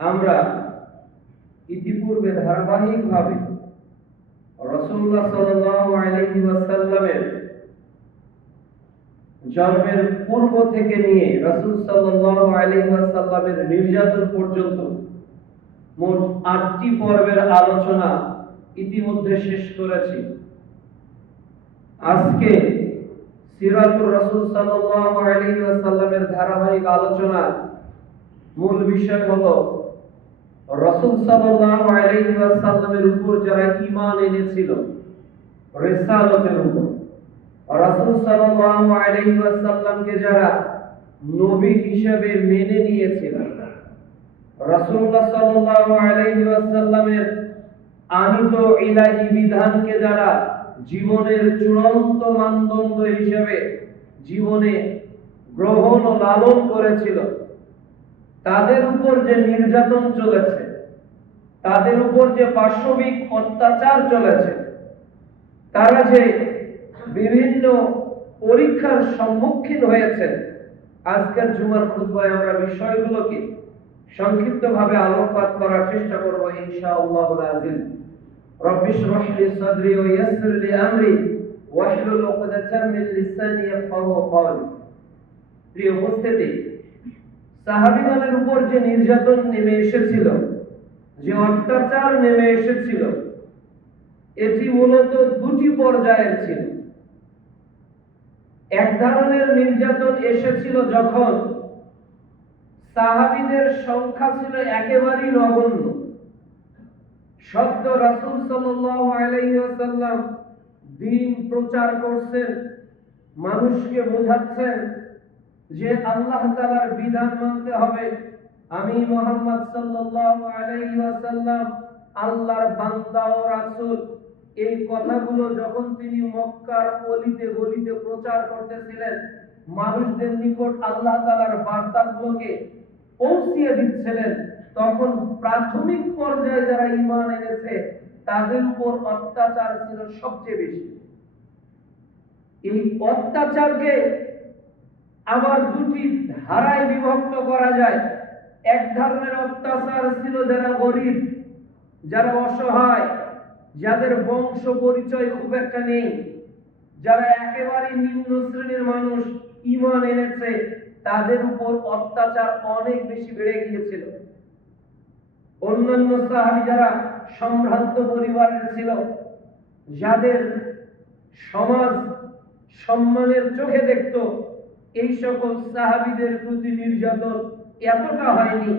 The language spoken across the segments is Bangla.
আমরা ইতিপূর্বে ধারাবাহিকভাবে রাসূলুল্লাহ সাল্লাল্লাহু আলাইহি ওয়াসাল্লামের জন্মের পূর্ব থেকে নিয়ে রাসূল সাল্লাল্লাহু আলাইহি ওয়াসাল্লামের নির্যাতন পর্যন্ত মোট ৮টি পর্বের আলোচনা ইতিমধ্যে শেষ করেছি। আজকে সিরাতুর রাসূল সাল্লাল্লাহু আলাইহি ওয়াসাল্লামের ধারাবাহিক আলোচনার মূল বিষয় হলো রাসূল সাল্লাল্লাহু আলাইহি ওয়াসাল্লামের উপর যারা ঈমান এনেছিল রিসালাতের উপর, রাসূল সাল্লাল্লাহু আলাইহি ওয়াসাল্লামকে যারা নবী হিসেবে মেনে নিয়েছিল, রাসূলুল্লাহ সাল্লাল্লাহু আলাইহি ওয়াসাল্লামের আনিত ইলাহি বিধানকে যারা জীবনের চূড়ান্ত মানদণ্ড হিসেবে জীবনে গ্রহণ ও লালন করেছিল, তাদের উপর যে নির্যাতন চলেছে, তাদের উপর যে পাশবিক অত্যাচার চলেছে, তারা যে বিভিন্ন পরীক্ষার সম্মুখীন হয়েছে, আজকের জুমার খুতবায় আমরা বিষয়গুলোকে সংক্ষিপ্তভাবে আলোকপাত করার চেষ্টা করব ইনশাআল্লাহুল আযীজ। রব্বি ইশরাহ লি সাদরি ওয়া ইয়াসসির লি আমরি ওয়াহলুল উকদাতাম মিন লিসানি ইয়াফকাহু কওলি। প্রিয় উপস্থিতি, সাহাবীগণের উপর যে নির্যাতন নেমে এসেছিল, যে অত্যাচার নেমে এসেছিল, এটি মূলত দুটি পর্যায়ের ছিল। এক ধরনের নির্যাতন এসেছিল যখন সাহাবীদের সংখ্যা ছিল একেবারেই নগণ্য। সত্য রাসূল সাল্লাল্লাহু আলাইহি ওয়াসাল্লাম দ্বীন প্রচার করছেন, মানুষকে বোঝাচ্ছেন যে আল্লাহ তাআলার বিধান মানতে হবে, আমি মুহাম্মদ সাল্লাল্লাহু আলাইহি ওয়াসাল্লাম আল্লাহর বান্দা ও রাসূল। এই কথাগুলো যখন তিনি মক্কার অলিতে গলিতে প্রচার করতেছিলেন, মানুষদের নিকট আল্লাহ তাআলার বার্তাগুলোকে পৌঁছিয়ে দিচ্ছিলেন, তখন প্রাথমিক পর্যায়ে যারা ঈমান এনেছে তাদের উপর অত্যাচার ছিল সবচেয়ে বেশি। এই অত্যাচারকে আবার দুটি ধারায় বিভক্ত করা যায়। এক ধরনের অত্যাচার ছিল যারা গরীব, যারা অসহায়, যাদের বংশ পরিচয় খুব একটা নেই, যারা একেবারে নিম্ন শ্রেণীর মানুষ ঈমান এনেছে, তাদের উপর অত্যাচার অনেক বেশি বেড়ে গিয়েছিল। অন্যান্য সাহাবী যারা সম্ভ্রান্ত পরিবারের ছিল, যাদের সমাজ সম্মানের চোখে দেখত, এই সকল সাহাবীদের প্রতি নির্যাতন এতটা হয়নি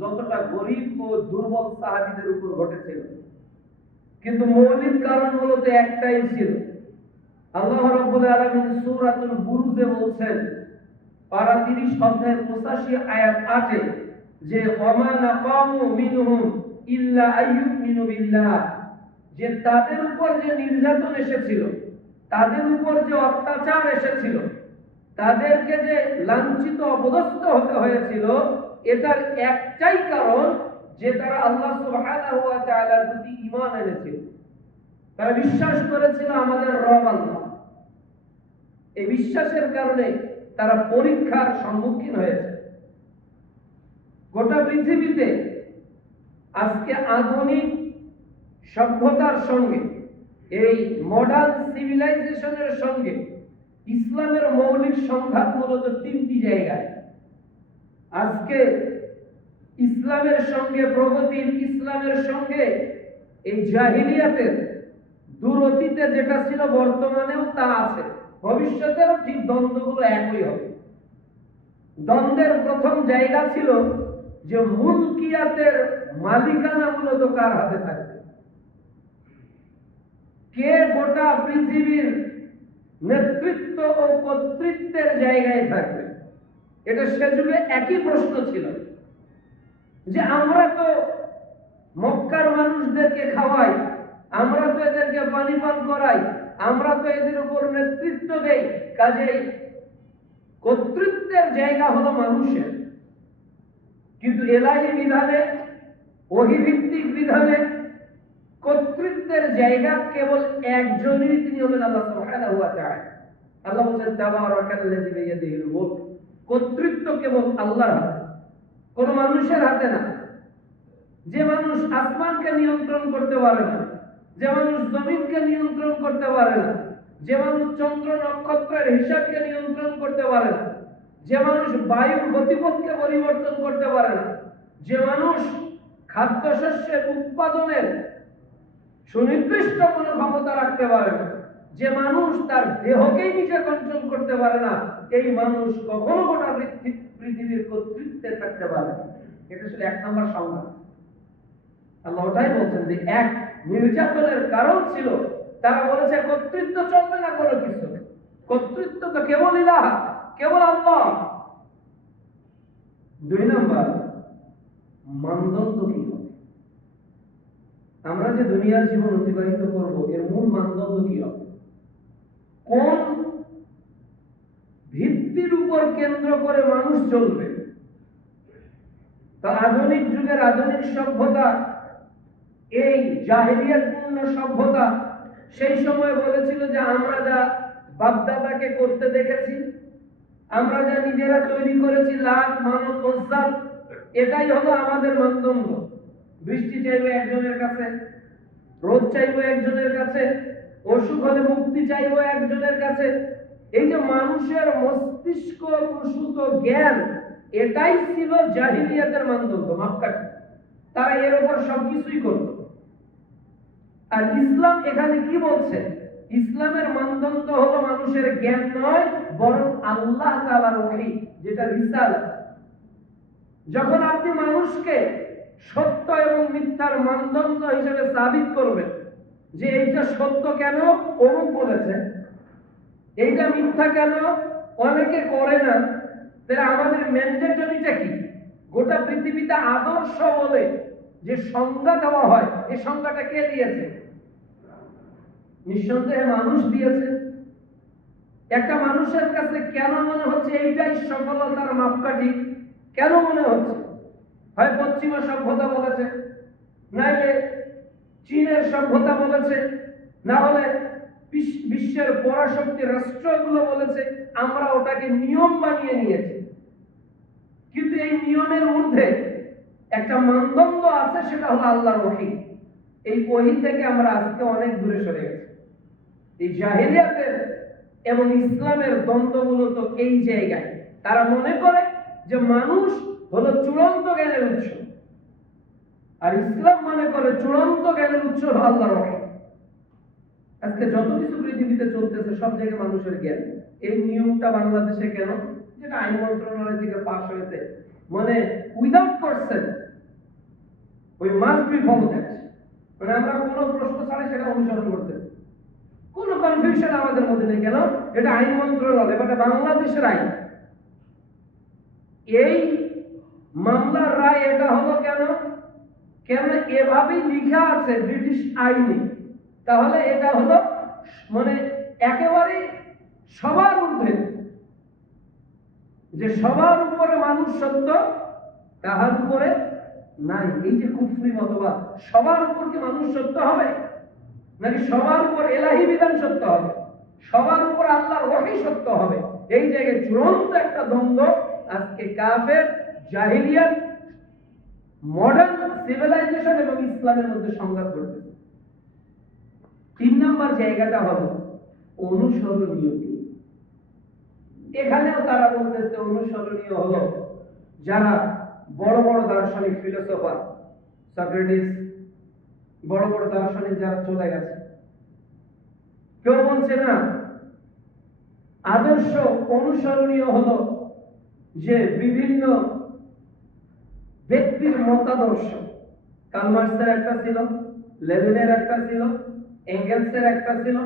যতটা গরীব ও দুর্বল সাহাবীদের উপর ঘটেছিল। কিন্তু মৌলিক কারণ মূলত একটাই ছিল। আল্লাহ রাব্বুল আলামিন সূরাতুল বুরুজে বলছেন, পারা 30 অধ্যায় 85 আয়াত 8 এ, যে ওয়ামা নাকামু মিনহুম ইল্লা আইয়ুমিনু বিল্লাহ, যে তাদের উপর যে নির্যাতন এসেছিল, তাদের উপর যে অত্যাচার এসেছিল, তাদেরকে যে লাঞ্ছিত অপদস্থ হতে হয়েছিল, এটার একটাই কারণ যে তারা আল্লাহ সুবহানাহু ওয়া তাআলার প্রতি ঈমান এনেছিল। তারা বিশ্বাস করেছিল আমাদের রব আল্লাহ। এই বিশ্বাসের কারণে তারা পরীক্ষার সম্মুখীন হয়েছে। গোটা পৃথিবীতে আজকে আধুনিক সভ্যতার সঙ্গে, এই মডার্ন সিভিলাইজেশনের সঙ্গে ইসলামের মৌলিক সংঘাত মূলত 3টি জায়গায়। আজকে ইসলামের সঙ্গে প্রগতির, ইসলামের সঙ্গে এই জাহিলিয়াতের দূর অতীতে যেটা ছিল বর্তমানেও তা আছে, ভবিষ্যতেও ঠিক দ্বন্দ্বগুলো একই হবে। দ্বন্দ্বের প্রথম জায়গা ছিল যে মুলকিয়াতের মালিকানা মূলত কার হাতে থাকবে, কে গোটা পৃথিবীর নেতৃত্ব ও কর্তৃত্বের জায়গায় থাকবে। এটা সে যুগে একই প্রশ্ন ছিল যে আমরা তো মক্কার মানুষদেরকে খাওয়াই, আমরা তো এদেরকে পানি পান করাই, আমরা তো এদের উপর নেতৃত্ব দেই, কাজেই কর্তৃত্বের জায়গা হলো মানুষের। কিন্তু ইলাহি বিধানে, ওহীভিত্তিক বিধানে কর্তৃত্বের জায়গা কেবল একজনই, তিনি হলেন আল্লাহ সুবহানাহু ওয়া তাআলা। আল্লাহ বলেন তাবারাকাল্লাযী বিয়াদিহিল মুলক, কর্তৃত্ব কেবল আল্লাহর হাতে, কোন মানুষের হাতে না। যে মানুষ আসমানকে নিয়ন্ত্রণ করতে পারে না, যে মানুষ জমিনকে নিয়ন্ত্রণ করতে পারে না, যে মানুষ চন্দ্র নক্ষত্রের হিসাবকে নিয়ন্ত্রণ করতে পারে না, যে মানুষ বায়ুর গতিপথকে পরিবর্তন করতে পারে না, যে মানুষ খাদ্যশস্যের উৎপাদনের সুনির্দিষ্ট কোনো ক্ষমতা রাখতে পারে না, যে মানুষ তার দেহকেই নিজে কন্ট্রোল করতে পারে না, এই মানুষ কখনো গোটা পৃথিবীর কর্তৃত্বে থাকতে পারে না। এটা শুধু এক নম্বর সংজ্ঞা। আল্লাহ ওটাই বলছেন যে এক নির্যাতনের কারণ ছিল তারা বলেছে কর্তৃত্ব চলবে না কোনো কিছু, কর্তৃত্ব তো কেবল ইলাহ, কেবল আল্লাহ। দুই নম্বর, মানদণ্ড কি হবে? আমরা যে দুনিয়ার জীবন অতিবাহিত করব এর মূল মানদণ্ড কি হবে? কোন ভিত্তির উপর কেন্দ্র করে মানুষ চলবে? তা আধুনিক যুগের আধুনিক সভ্যতা, এই জাহেলিয়াতপূর্ণ সভ্যতা সেই সময় বলেছিল যে আমরা যা বাপদাদাকে করতে দেখেছি, আমরা যা নিজেরা তৈরি করেছি লাখ মানব মজ্জাত, এটাই হলো আমাদের মানদণ্ড। বৃষ্টি চাইবে একজনের কাছে, রোদ চাইবো একজনের কাছে, অসুখ হলে মুক্তি চাইবো একজনের কাছে। এই যে মানুষের মস্তিষ্ক প্রসূত জ্ঞান, এটাই ছিল জাহিলিয়াতের মানদণ্ড, মাপকাঠি। তারা এর উপর সবকিছুই করত। আর ইসলাম এখানে কি বলছে? ইসলামের মানদণ্ড হলো মানুষের জ্ঞান নয়, বরং আল্লাহ তাআলার ওহী, যেটা রিসালাত। যখন আপনি মানুষকে সত্য এবং মিথ্যার মানদণ্ড হিসেবে সাবিত করবেন যে এইটা সত্য কেন অমুক বলেছে, এইটা মিথ্যা কেন অনেকে করে না, তাহলে আমাদের ম্যান্ডেটরিটা কি? গোটা পৃথিবীতে আদর্শ বলে যে সংজ্ঞা দেওয়া হয়, এই সংজ্ঞাটা কে দিয়েছে? নিঃসন্দেহে মানুষ দিয়েছে। একটা মানুষের কাছে কেন মনে হচ্ছে এইটাই সফলতার মাপকাঠি? কেন মনে হচ্ছে? হয় পশ্চিমা সভ্যতা বলেছে, নাইলে চীনের সভ্যতা বলেছে, না হলে বিশ্বের পরাশক্তি রাষ্ট্রগুলো বলেছে, আমরা ওটাকে নিয়ম বানিয়ে নিয়েছি। কিন্তু এই নিয়মের ঊর্ধ্বে একটা মানদণ্ড আছে, সেটা হলো আল্লাহর ওহী। এই ওহী থেকে আমরা আজকে অনেক দূরে সরে গেছি। এই জাহেলিয়াতের এবং ইসলামের দ্বন্দ্ব মূলত এই জায়গায়। তারা মনে করে যে মানুষ হলো চূড়ান্ত জ্ঞানের উৎস, আর ইসলাম মনে করে চূড়ান্ত জ্ঞানের উৎস হলো আল্লাহর ওহী। আজকে যত কিছু পৃথিবীতে চলতেছে সব জায়গায় মানুষের জ্ঞান। এই নিয়মটা বাংলাদেশে কেন? যেটা আইন মন্ত্রণালয় থেকে পাস হয়েছে, মানে উইদাউট কোশ্চেন ওই মাস্ট বি ফলো দ্যাট, মানে আমরা কোনো প্রশ্ন ছাড়াই সেটা অনুসরণ করতেছি। কোনো কনফিউশন আমাদের মধ্যে নেই। কেন? এটা আইন মন্ত্রণালয়, এটা বাংলাদেশের আইন। এই মামলার রায় এটা হলো কেন? কেন এভাবেই লেখা আছে ব্রিটিশ আইনে, তাহলে এটা হলো মানে একেবারে সবার ঊর্ধ্বে, যে সবার উপরে মানুষ সত্য, তাহার উপরে নাই। এই যে কুফরি মতবাদ, সবার উপর কি মানুষ সত্য হবে? নাকি সবার উপর এলাহি বিধান সত্য হবে? সবার উপর আল্লাহর ওহী সত্য হবে? এই জায়গায় চূড়ান্ত একটা দ্বন্দ্ব আজকে কাফের, জাহিলিয়াত, মডার্ন সিভিলাইজেশন এবং ইসলামের মধ্যে সংঘাত ঘটছে। তিন নম্বর জায়গাটা হলো অনুসরণীয় কি? এখানেও তারা বলতেছে অনুসরণীয় হলো যারা বড় বড় দার্শনিক, ফিলোসোফার, সক্রেটিস, বড় বড় দার্শনিক যারা চলে গেছে। কেউ বলছে না, আদর্শ অনুসরণীয় হলো যে বিভিন্ন ব্যক্তির মতাদর্শ। কার্ল মার্ক্সের একটা ছিল, লেনিনের একটা ছিল, এঙ্গেলসের একটা ছিল।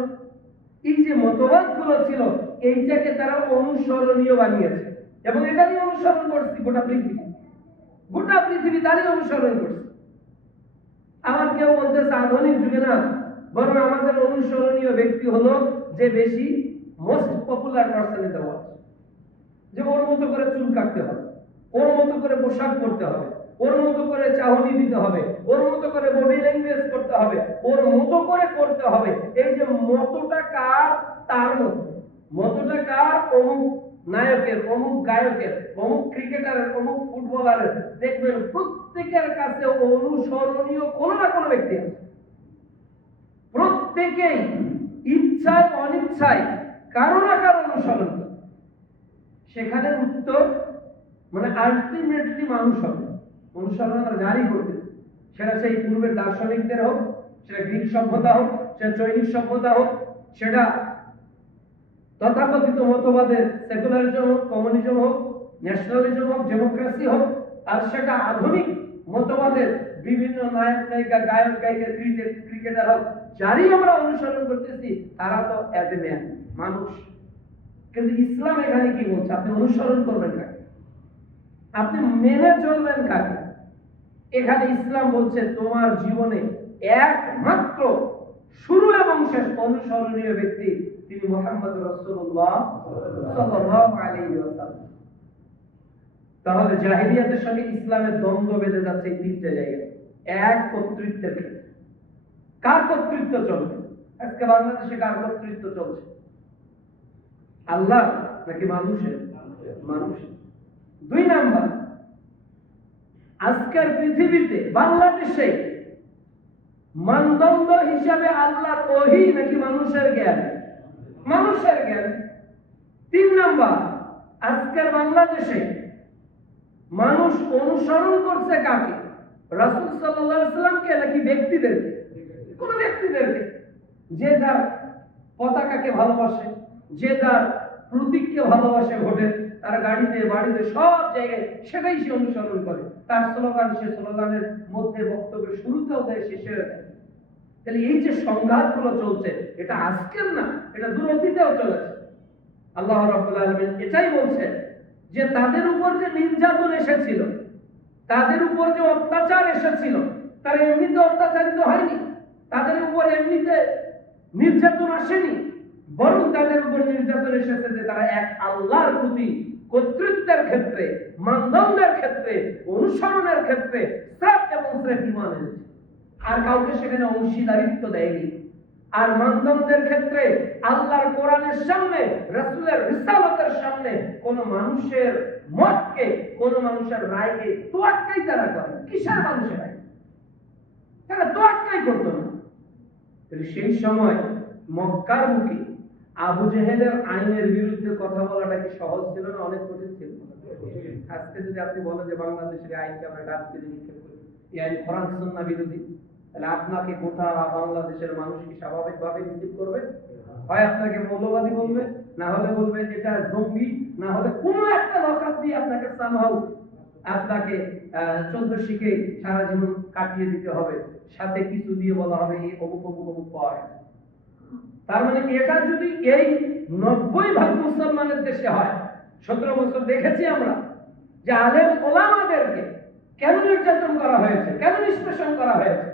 এই যে মতবাদগুলো ছিল, এইটাকে তারা অনুসরণীয় বানিয়েছে এবং এটা নিয়ে অনুসরণ করছে গোটা পৃথিবী। গোটা পৃথিবী তারই অনুসরণ করছে। আমার কেউ বলতেছে আধুনিক যুগে না, বরং আমাদের অনুসরণীয় ব্যক্তি হলো যে বেশি most popular person in the world. যে ওর মতো করে চুল কাটতে হবে, ওর মতো করে পোশাক পরতে হবে, ওর মতো করে চাহনি দিতে হবে, ওর মতো করে বডি ল্যাঙ্গুয়েজ করতে হবে, ওর মতো করে করতে হবে। এই যে মতটা কার? তার মতো। মতটা কার? অমুক নায়কের, অমুক গায়কের, অমুক ক্রিকেটারের, অমুক ফুটবলারের, দেখবেন প্রত্যেকের কাছে অনুসরণীয় কোনো না কোনো ব্যক্তি আছে। প্রত্যেকেই ইচ্ছায় অনিচ্ছায় কারো না কারো অনুসরণ করে। সেখানে উত্তর মানে আলটিমেটলি মানুষ হবে অনুসরণ আমরা জারি করতে, সেটা সেই পূর্বের দার্শনিকদের হোক, সেটা গ্রিক সভ্যতা হোক, সেটা চৈনিক সভ্যতা হোক, সেটা তথাকথিত মতবাদের সেকুলারিজম হোক, কমিউনিজম হোক, ন্যাশনালিজম হোক, ডেমোক্রেসি হোক, আর সেটা আধুনিক মতবাদের বিভিন্ন নায়ক নায়িকা, গায়ক গায়িকা, ক্রিকেটার হোক, যারই আমরা অনুসরণ করতেছি তারা তো অ্যাজ এ ম্যান মানুষ। কিন্তু ইসলাম এখানে কি বলছে? আপনি অনুসরণ করবেন কাকে? আপনি মেনে চলবেন কাকে? এখানে ইসলাম বলছে তোমার জীবনে একমাত্র শুরু এবং শেষ অনুসরণীয় ব্যক্তি তিনি মুহাম্মদ রাসূলুল্লাহ সাল্লাল্লাহু আলাইহি ওয়াসাল্লাম। তাহলে জাহেলিয়াতের সঙ্গে ইসলামের দ্বন্দ্ব বেঁধে যাচ্ছে এই তিনটে জায়গায়। এক, কর্তৃত্বের ক্ষেত্রে। কার কর্তৃত্ব চলবে? আজকে বাংলাদেশে কার কর্তৃত্ব চলছে? আল্লাহ নাকি মানুষের? মানুষের। দুই নাম্বার, আজকের পৃথিবীতে বাংলাদেশে মানদণ্ড হিসাবে আল্লাহর ওহী নাকি মানুষের জ্ঞান? মানুষের জ্ঞান। তিন নাম্বার, আজকের বাংলাদেশে মানুষ অনুসরণ করছে কাকে? রাসূল সাল্লাল্লাহু আলাইহি ওয়াসাল্লামকে নাকি ব্যক্তিদেরকে? কোন ব্যক্তিদেরকে। যে যার পতাকাকে ভালোবাসে, যে যার প্রতীককে ভালোবাসে, ভোটে তার গাড়িতে বাড়িতে সব জায়গায় সেটাই সে অনুসরণ করে। তার স্লোগান সে স্লোগানের মধ্যে বক্তব্যের শুরুতেও দেয়, শেষেও দেয়। তাহলে এই যে সংঘাতগুলো চলছে এটা আজকের না, এটা দূর অতীতেও চলেছে। আল্লাহ রাব্বুল আলামিন এটাই বলছে যে তাদের উপর যে নির্যাতন এসেছিল, তাদের উপর যে অত্যাচার এসেছিল, তারা এমনিতে অত্যাচারিত হয়নি, তাদের উপর এমনিতে নির্যাতন আসেনি, বরং তাদের উপর নির্যাতন এসেছে যে তারা এক আল্লাহর প্রতি কর্তৃত্বের ক্ষেত্রে, মানদণ্ডের ক্ষেত্রে, অনুসরণের ক্ষেত্রে স্রেফ এবং স্রেফ ঈমান এনেছে। আর কাউকে সেখানে অংশীদারিত্ব দেয়নি। আর মানদণ্ডের ক্ষেত্রে আল্লাহর কোরআনের সামনে, রাসূলের রিসালাতের সামনে কোন মানুষের মতকে, কোন মানুষের রায়কে তোয়াক্কাই তারা করে। কিসের মানুষের রায়? তারা তোয়াক্কাই করতো না। সেই সময় মক্কার মুখে আবু জেহেলের আইনের বিরুদ্ধে কথা বলাটা কি সহজ ছিল না? অনেক কঠিন ছিল। আজকে যদি আপনি বলেন যে বাংলাদেশের আইনকে আমরা ডাস্টবিনে নিক্ষেপ করি, এই আইন কোরআন সুন্নাহ বিরোধী, তাহলে আপনাকে গোটা বাংলাদেশের মানুষ কি স্বাভাবিকভাবে রিসিভ করবে? হয় আপনাকে মৌলবাদী বলবে, না হলে বলবে এটা জঙ্গি, না হলে কোনো একটা লকাপ দিয়ে আপনাকে সামহাউ আপনাকে 14 শিখে সারা জীবন কাটিয়ে দিতে হবে, সাথে কিছু দিয়ে বলা হবে এই অমুক অমুক অমুক পাওয়া গেছে। তার মানে এটা যদি এই 90% মুসলমানের দেশে হয়, 17 বছর দেখেছি আমরা যে আলেম ওলামাদেরকে কেন নির্যাতন করা হয়েছে, কেন নিষ্পেষণ করা হয়েছে,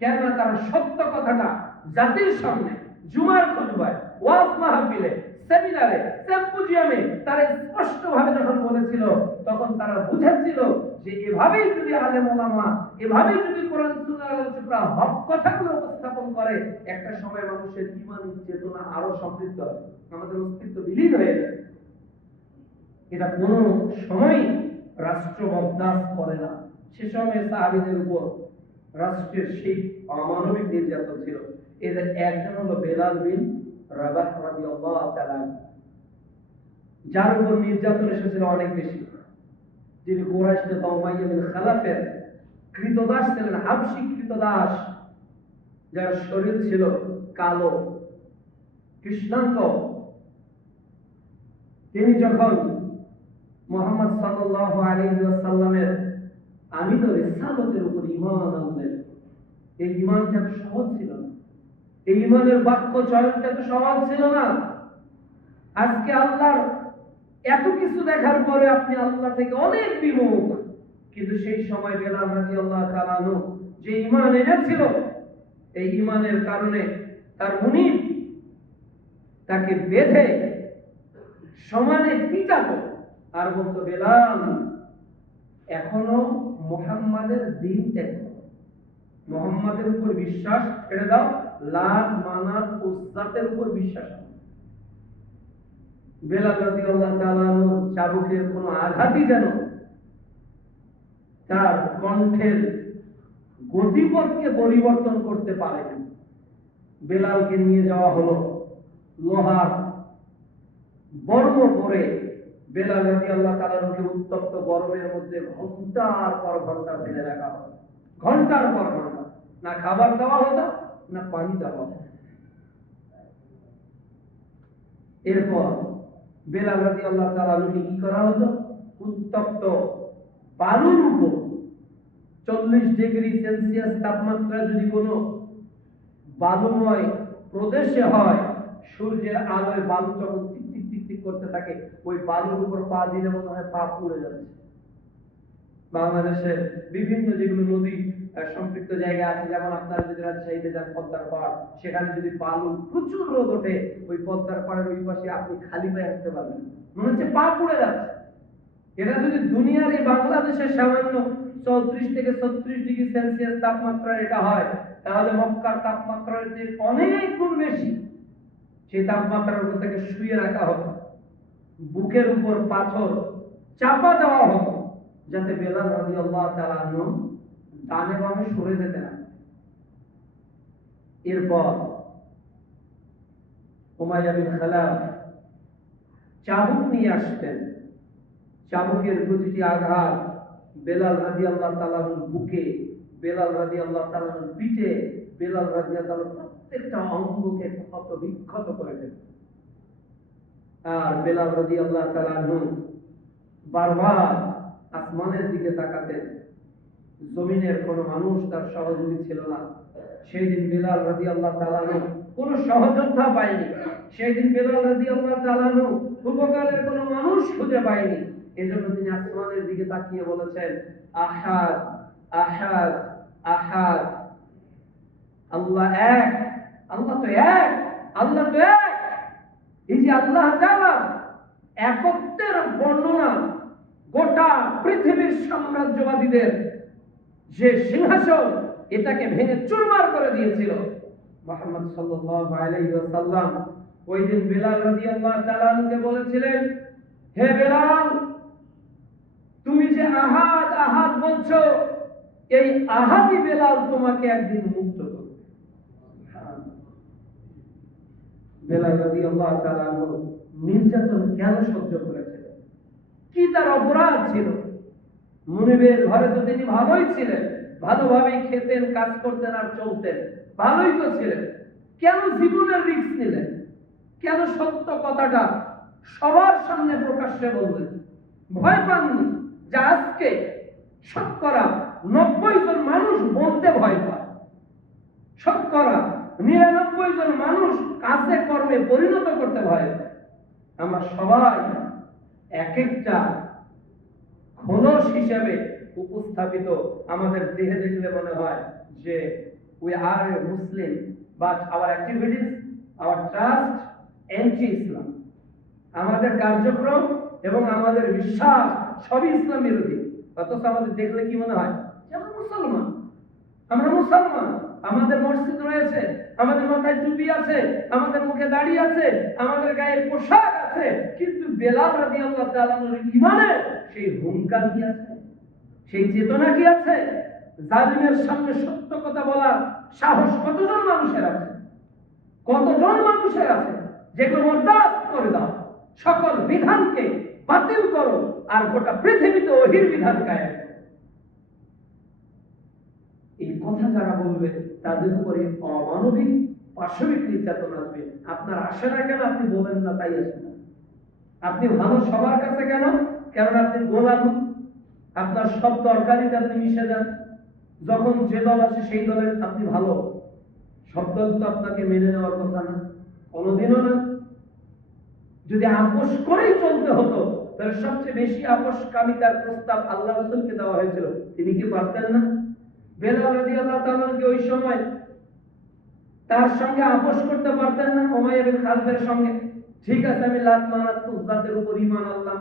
কেন তারা সত্য কথাটা জাতির সামনে জুমার খুতবায়, ওয়াজ মাহফিলে, সেমিনারে, সিম্পোজিয়ামে তারা স্পষ্টভাবে যখন বলেছিল, তখন তারা বুঝেছিল যে এভাবেই যদি আলেম ওলামা, এভাবেই যদি কোরআন সুন্নাহর আলোচকরা হক কথাগুলো উপস্থাপন করে, একটা সময় মানুষের ঈমানি চেতনা আরো সমৃদ্ধ হবে, আমাদের অস্তিত্ব বিলীন হয়ে যাবে। এটা কোনো সময় রাষ্ট্র বরদাস্ত করে না। সে সময় সাহাবীদের উপর রাষ্ট্রের সেই অমানবিক নির্যাতন ছিল। এদের একজন হলো বেলাল বিন রাবাহ রাদিয়াল্লাহু তাআলা, যার উপর নির্যাতন এসেছিল অনেক বেশি। যিনি কুরাইশদের উমাইয়া বিন খালাফের কৃতদাস ছিলেন, হাবশী কৃতদাস, যার শরীর ছিল কালো কৃষ্ণাঙ্গ। তিনি যখন মুহাম্মদ সাল্লাল্লাহু আলাইহি ওয়াসাল্লামের আমিত রিসালাতের উপর ঈমান আনলেন, এই ঈমানটা তো সহজ ছিল না, এই ঈমানের বাক্য চয়নটা তো সহজ ছিল না। আজকে আল্লাহর এত কিছু দেখার পরে আপনি আল্লাহ থেকে অনেক বিমুখ, কিন্তু সেই সময় বেলাল রাদিয়াল্লাহু তাআলা আনহু যে ঈমান এনেছিল, এই ঈমানের কারণে তার মুনিব তাকে বেঁধে সমানে পিটাতো আর বলতো, বেলাল এখনো মুহাম্মাদের দ্বীন দেখো, মুহাম্মাদের উপর বিশ্বাস ছেড়ে দাও, লাত মানাত উজ্জাতের উপর বিশ্বাস। বেলাল রাদিয়াল্লাহু তাআলা আনহুর চাবুকের কোনো আঘাতই যেন তার কণ্ঠের গতিপথকে পরিবর্তন করতে পারেনি। বেলালকে নিয়ে যাওয়া হলো লোহার বর্ম পরে, বেলাল রাদিয়াল্লাহু তাআলা আনহুকে উত্তপ্ত গরমের মধ্যে ঘন্টার পর ঘন্টা ফেলে রাখা হলো, ঘন্টার পর ঘন্টা। না খাবার দেওয়া হতো, না পানি দেওয়া হতো। এরপর বেলাল রাদিয়াল্লাহু তাআলা আনহুকে কি করা হতো? উত্তপ্ত বালুর উপর 40 ডিগ্রি সেলসিয়াস তাপমাত্রা যদি কোনো বালুময় প্রদেশে হয়, সূর্যের আলোয় বালু যখন টিক টিক টিক টিক করতে থাকে, ওই বালুর উপর পা দিলে মনে হয় পা পুড়ে যাচ্ছে। বাংলাদেশের বিভিন্ন যেগুলো নদী সম্পৃক্ত জায়গা আছে, যেমন আপনারা যদি রাজশাহীতে যান পদ্মার পাড়, সেখানে যদি বালু প্রচুর রোদ ওঠে, ওই পদ্মার পাড়ের ওই পাশে আপনি খালি পায়ে হাঁটতে পারবেন, মনে হচ্ছে পা পুড়ে যাচ্ছে। এটা যদি দুনিয়ার এই বাংলাদেশের সামান্য 34 থেকে 36 ডিগ্রি সেলসিয়াস তাপমাত্রা এটা হয়, তাহলে মক্কার তাপমাত্রার চেয়ে অনেক গুণ বেশি। সেই তাপমাত্রার উপর থেকে শুয়ে রাখা হতো, বুকের উপর পাথর চাপা দেওয়া হতো, যাতে বেলাল রাদিয়াল্লাহু তাআলা আনহু ডানে বামে সরে যেতে না। এরপর উমাইয়া বিন খালাফ চাবুক নিয়ে আসতেন। চাবুকের প্রতিটি আঘাত বেলাল রাদিয়াল্লাহু তাআলার বুকে, বেলাল রাদিয়াল্লাহু তাআলার পিঠে, বেলাল রাদিয়াল্লাহু তাআলার প্রত্যেকটা অঙ্গকে ক্ষত বিক্ষত করে দিত। আর বেলাল রাদিয়াল্লাহু তাআলা বারবার আসমানের দিকে তাকাতেন। জমিনের কোনো মানুষ তার সহযোগী ছিল না। সেই দিন বেলাল রাদিয়াল্লাহু তাআলা কোনো সহযোদ্ধা পায়নি। সেই দিন বেলাল রাদিয়াল্লাহু তাআলা উপকারের কোনো মানুষ খুঁজে পায়নি। এজন্য তিনি আসমানের দিকে তাকিয়ে বলেছেন, আহাদ আহাদ আহাদ, আল্লাহ এক, আল্লাহ তো এক, আল্লাহ তো এক। এই যে আল্লাহ তাআলা একত্বের বর্ণনা গোটা পৃথিবীর সাম্রাজ্যবাদীদের যে সিংহাসন, এটাকে ভেঙে চুরমার করে দিয়েছিল মুহাম্মদ সাল্লাল্লাহু আলাইহি ওয়াসাল্লাম। ওই দিন বেলাল রাদিয়াল্লাহু তাআলা আনহুকে বলেছিলেন, হে বেলাল, তুমি যে আহাদ আহাদ বলছো, এই আহাদই বেলাল তোমাকে একদিন মুক্ত করবে। বেলাল রাদিয়াল্লাহু তাআলা আনহু নির্যাতন কেন সহ্য করেছিলেন? কি তার অপরাধ ছিল? মুনিবের ঘরে তো তিনি ভালোই ছিলেন, ভালোভাবেই খেতেন, কাজ করতেন আর চলতেন, ভালোই তো ছিলেন। কেন জীবনের রিস্ক নিলেন? কেন সত্য কথাটা সবার সামনে প্রকাশ্যে বললেন? ভয় পাননি যে আজকে শতকরা 90 জন মানুষ বলতে ভয় পায়, শতকরা 99 জন মানুষ কাজে কর্মে পরিণত করতে ভয় পায়। আমরা সবাই এক একটা খোলস হিসেবে উপস্থাপিত। আমাদের দেহে দেখলে মনে হয় যে we are a Muslim, but our activities, our trust anti Islam. আমাদের কার্যক্রম এবং আমাদের বিশ্বাস সবই ইসলাম বিরোধী। অথচ আমাদের দেখলে কি মনে হয় যেমন মুসলমান, আমরা মুসলমান, আমাদের মসজিদ রয়েছে, আমাদের মাথায় টুপি আছে, আমাদের মুখে দাড়ি আছে, আমাদের গায়ে পোশাক আছে, কিন্তু বেলাল রাদিয়াল্লাহু তাআলা ঈমানে সেই হুঙ্কার কি আছে? সেই চেতনা কি আছে? জালিমের সামনে সত্য কথা বলার সাহস কতজন মানুষের আছে? কতজন মানুষের আছে? যেগুলো বরদাস্ত করে দাও, সকল বিধানকে বাতিল করো, আর গোটা পৃথিবীতে ওহির বিধান কায়েম। এই কথা যারা বলবে তাদের উপরে অমানবিক পাশবিক নির্যাতন আসবে। আপনার আসে না কেন? আপনি বলেন না তাই আসে না। আপনি ভালো সবার কাছে কেন? কারণ আপনি গোলাম। আপনার সব তরকারিতে আপনি মিশে যান। যখন যে দল আসে সেই দলের আপনি ভালো। সব দল তো আপনাকে মেনে নেওয়ার কথা না, কোনোদিনও না। যদি আপোষ করেই চলতে হতো, তাহলে সবচেয়ে বেশি আপোষকামিতার প্রস্তাব আল্লাহ রাসূলকে দেওয়া হয়েছিল, তিনি কি পারতেন না? বেলাল রাদিয়াল্লাহু তাআলা ওই সময় তার সঙ্গে আপোষ করতে পারতেন না? উমাইয়া বিন খালদের সঙ্গে ঠিক আছে, আমি লাত মানাত উযযাতের উপর ঈমান আনলাম,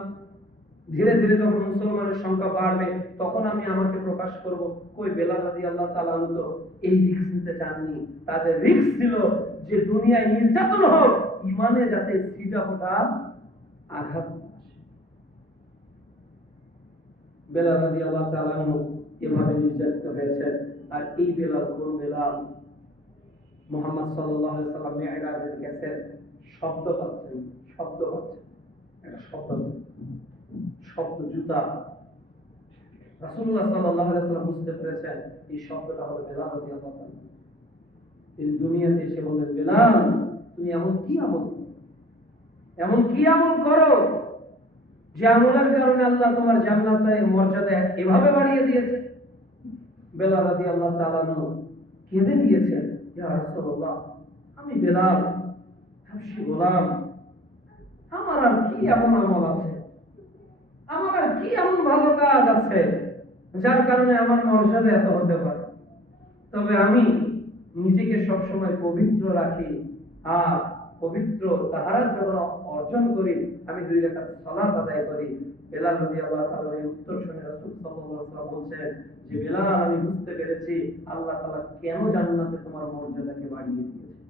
ধীরে ধীরে যখন মুসলমানের সংখ্যা বাড়বে তখন আমি আমাকে প্রকাশ করব। কই, বেলাল রাদিয়াল্লাহু তাআলা তো এই রিস্ক নিতে চাননি। তাদের রিস্ক ছিল যে দুনিয়ায় নির্যাতন হোক, ঈমানে যাতে সিটা ফোটা আঘাত আসে। বেলাল রাদিয়াল্লাহু তাআলা আনহু এভাবে নির্যাতিত হয়েছেন। আর এই বেলাল কোন বেলাল? মুহাম্মদ সাল্লাল্লাহু আলাইহি সাল্লাম মিরাজে গেছেন, শব্দ পাচ্ছেন, একটা শব্দ জুতা। রাসূলুল্লাহ সাল্লাল্লাহু আলাইহি সাল্লাম বুঝতে পেরেছেন এই শব্দটা হলো বেলাল রাদিয়াল্লাহু তাআলা। এই দুনিয়াতে এসে বলেন, বেলাল তুমি এমন কি আমল করো যে আমলের কারণে আল্লাহ তোমার জান্নাতের মর্যাদা এভাবে বাড়িয়ে দিয়েছে? বেলাল রাদিয়াল্লাহু তাআলা কেঁদে দিয়েছেন, ইয়া রাসূলুল্লাহ, আমি বেলাল হাবশী গোলাম, আমার আর কি এমন আমল আছে, আমার আর কি এমন ভালো কাজ আছে যার কারণে আমার মর্যাদা এত হতে পারে? তবে আমি নিজেকে সবসময় পবিত্র রাখি, আর পবিত্র তাহারাত যখন অর্জন করি আমি 2 রাকাত সালাত আদায় করি। বেলাল রাদিয়াল্লাহু তাআলা এই উত্তর শুনে রাসূল সাল্লাল্লাহু আলাইহি ওয়াসাল্লাম বলছেন যে বেলাল, আমি বুঝতে পেরেছি আল্লাহ তাআলা কেন জান্নাতে তোমার মর্যাদাকে বাড়িয়ে দিয়েছে।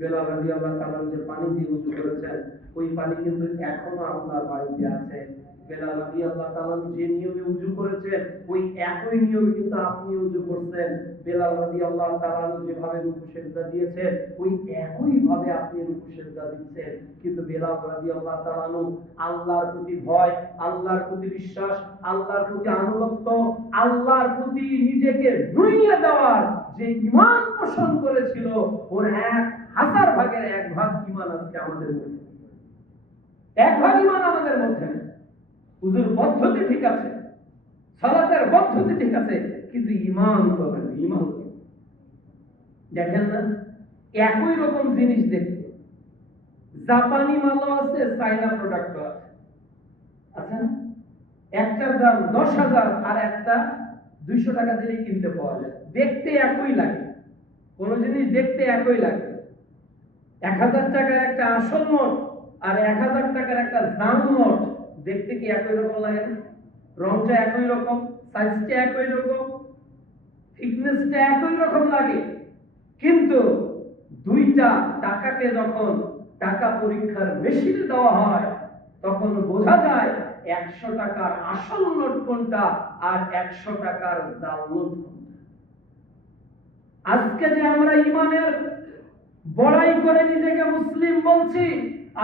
বেলাল রাদিয়াল্লাহু তাআলা যে পানি দিয়ে ওযু করেছেন ওই পানি কিন্তু এখনো আপনার বাড়িতে আছে। বেলাল রাদিয়াল্লাহু তাআলা যে নিয়মে ওযু করেছেন ওই একই নিয়মে কিন্তু আপনি ওযু করছেন। বেলাল রাদিয়াল্লাহু তাআলা যেভাবে রুকু সিজদা দিয়েছেন ওই একই ভাবে আপনি রুকু সিজদা দিচ্ছেন। কিন্তু বেলাল রাদিয়াল্লাহু তাআলা আল্লাহর প্রতি ভয়, আল্লাহর প্রতি বিশ্বাস, আল্লাহর প্রতি আনুগত্য, আল্লাহর প্রতি নিজেকে নুইয়ে দেওয়ার যে ঈমান পোষণ করেছিল ওর 1000 ভাগের 1 ভাগ ঈমান আজকে আমাদের মধ্যে। 1 ভাগ ঈমান আমাদের মধ্যে নেই। হুজুর পদ্ধতি ঠিক আছে, সালাতের পদ্ধতি ঠিক আছে, কিন্তু ঈমান তো নেই। ঈমান দেখেন না, একই রকম জিনিস দেখতে জাপানি মালও আছে, চাইনা প্রোডাক্ট আছে, আছে না? একটার দাম 10,000 আর একটা 200 টাকা দিলে কিনতে পাওয়া যায়। দেখতে একই লাগে, কোন জিনিস দেখতে একই লাগে। 1000 টাকার একটা আসল নোট আর 1000 টাকার একটা জাম নোট দেখতে কি একই রকম লাগে না? রংটা একই রকম, সাইজটা একই রকম, থিকনেসটা একই রকম লাগে। কিন্তু দুইটা টাকাকে যখন টাকা পরীক্ষার মেশিনে দেওয়া হয় তখন বোঝা যায় 100 টাকার আসল নোট কোনটা আর 100 টাকার জাল নোট কোনটা। আজকে যে আমরা ঈমানের বড়াই করে নিজেকে মুসলিম বলছি,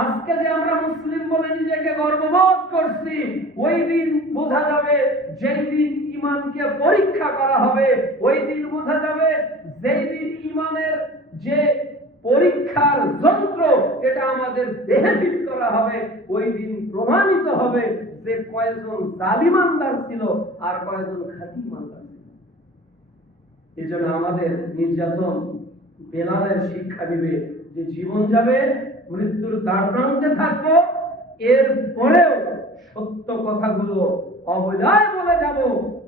আজকে যে আমরা মুসলিম বলে নিজেকে গর্ববোধ করছি, ওই দিন বোঝা যাবে, যেই দিন ঈমানকে পরীক্ষা করা হবে ওই দিন বোঝা যাবে, যেই দিন ঈমানের যে পরীক্ষার যন্ত্র এটা আমাদের দেহে ফিট করা হবে ওই দিন প্রমাণিত হবে যে কয়জন জালিম ইমানদার ছিল আর কয়জন খাঁটি ইমানদার ছিল। এজন্য আমাদের নির্যাতন বেলালের শিক্ষা দিবে যে জীবন যাবে, মৃত্যুর দ্বার প্রান্তে থাকবো, এর পরেও সত্য কথাগুলো অবলীলায় বলে যাব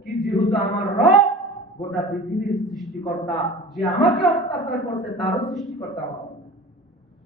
কি যেহেতু আমার রব গোটা পৃথিবীর সৃষ্টিকর্তা, যে আমাকে অত্যাচার করছে তারও সৃষ্টিকর্তা আমার।